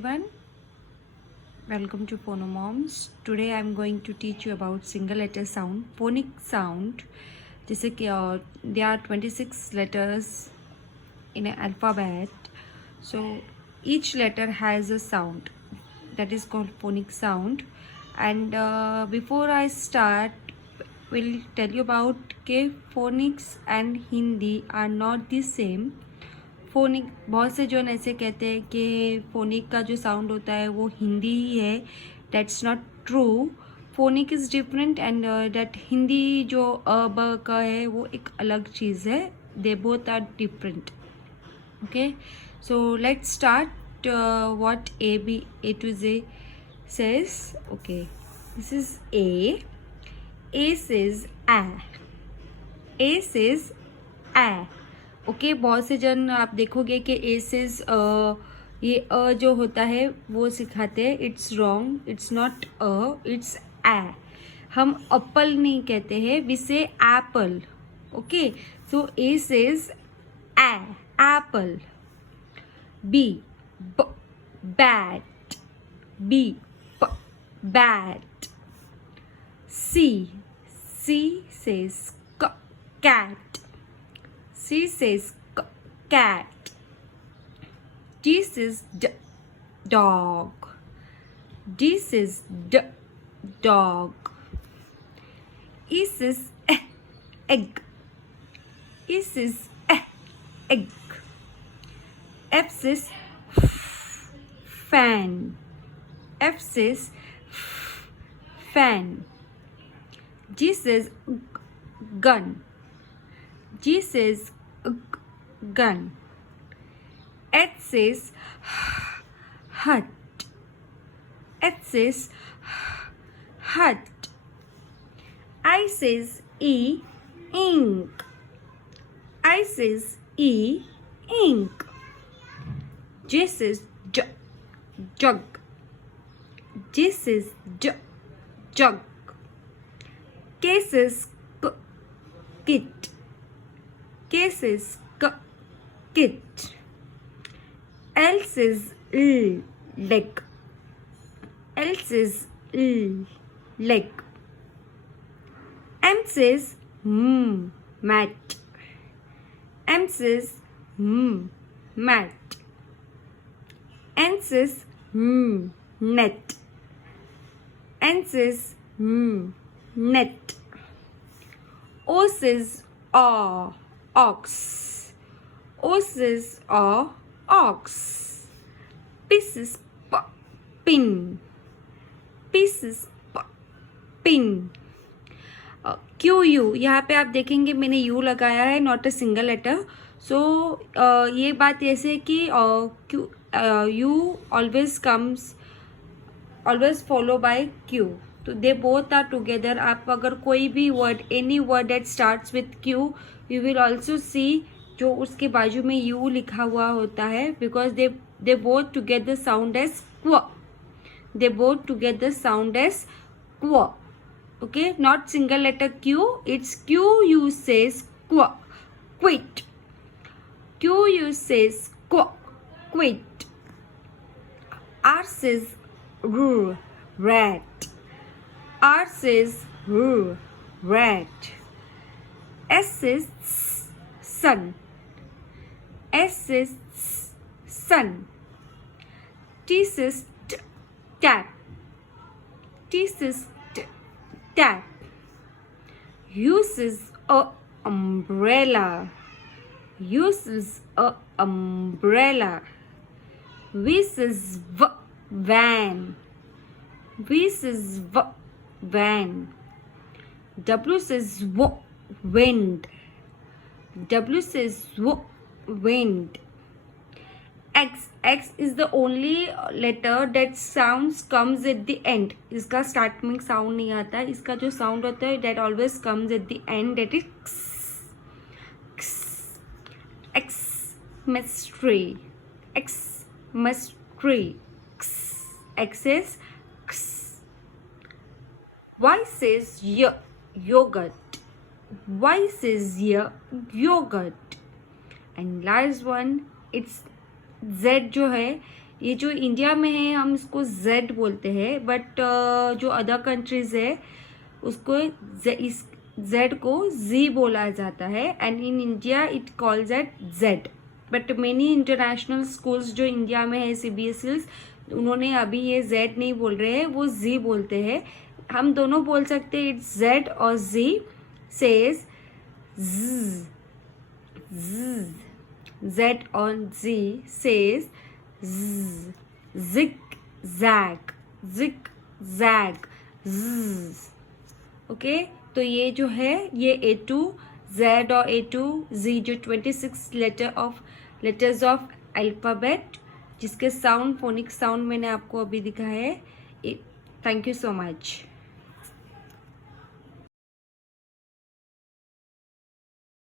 everyone, welcome to Phonomoms. Today I'm going to teach you about single letter sound, phonic sound. जैसे कि there are 26 letters in an alphabet, so each letter has a sound that is called phonic sound. And before I start, we'll tell you about कि phonics and Hindi are not the same. Phonic बहुत से जन ऐसे कहते हैं कि फोनिक का जो साउंड होता है वो हिंदी ही है. That's not true. Phonic is different and that Hindi जो ब का है वो एक अलग चीज़ है. They both are different. Okay, so let's start what A to J says. Okay, this is A. A says A. A says A. Okay बहुत से जन आप देखोगे कि एसेस ये अ जो होता है वो सिखाते हैं. It's wrong. इट्स नॉट अ, इट्स ए. हम एप्पल नहीं कहते हैं, we say apple. Okay, so A says A, apple. B bat. B bat. C says cat. C says cat. D says dog. D says dog. E says egg. E says egg. F says fan. F says fan. G says gun. G says gun. H says hut. H says hut. I says ink. I says ink. J says jug. J says jug. K says kit. K says kit. L says leg. L says leg. M says mat. M says mat. N says net. N says net. O says ox. O says ox. P says pin. P says pin. Q U, यहाँ पे आप देखेंगे मैंने U लगाया है, not a single letter. So ये बात ऐसे कि Q U always follow by Q. तो दे बोथ आर टुगेदर. आप अगर कोई भी word, any word that starts with Q, you will also see जो उसके बाजू में यू लिखा हुआ होता है, because they both together sound as qu. They both together sound as क्व. Okay, not single letter Q. It's Q U says qu, quit. Q U says qu, quit. R says rat. R says rat. S says sun. S says sun. T says tap. T says tap. U says umbrella. U says umbrella. V says van. V says van. W says wind. W says wind. X is the only letter that sounds comes at the end. इसका स्टार्ट में साउंड नहीं आता है. इसका जो साउंड होता है that always comes at the end, that is x. X mystery. X mystery. X is x. Y says yogurt. Y says yogurt. And last one, it's Z जो है ये जो इंडिया में है हम इसको Z बोलते हैं, बट जो अदर कंट्रीज है उसको इस Z को Z बोला जाता है, and in India it calls at Z. But many international schools जो इंडिया में है CBSE, उन्होंने अभी ये Z नहीं बोल रहे हैं, वो Z बोलते हैं. हम दोनों बोल सकते हैं, इट्स Z और Z. Says Z, Z on Z says Z, zig zag, zig zag, Z. Okay, तो ये जो है ये A2 Z और A2 Z जो 26 लेटर्स ऑफ अल्फ़ाबेट, जिसके साउंड फोनिक साउंड मैंने आपको अभी दिखाया है. Thank you so much.